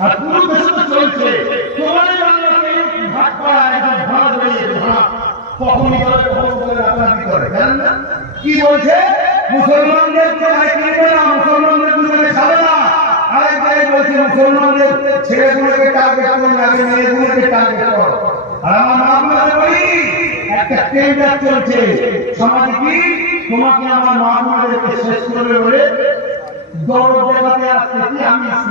আর পুরো দেশে তো চলছে। তোমারই বাংলাকে ভাগ করা একদম ভাগ যেতে ভাগ। কখনই করে কখন করে রাজনীতি করে? জানেন না? কি বলছে? মুসলমানদেরকে ভাই কিনবে না, মুসলমানদের দুজনে খাবে না। আরেক জায়গায় বলছে, মুসলমানদের ছেলেগুলোকে টার্গেট করে আগে মেয়েগুলোকে টার্গেট করো। আর আমার মা বোনেদের বলি একটা টেন্ডার চলছে। সমাজে কি? তোমাকে আমার মা বোনেদেরকে শেষ করবে বলে দৌড় দেখাতে আসছে কি?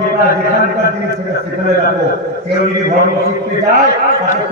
যেটা যেখানকার জিনিস সেটা সেখানে রাখো। কেউ যদি ধর্ম শিখতে যায় তাকে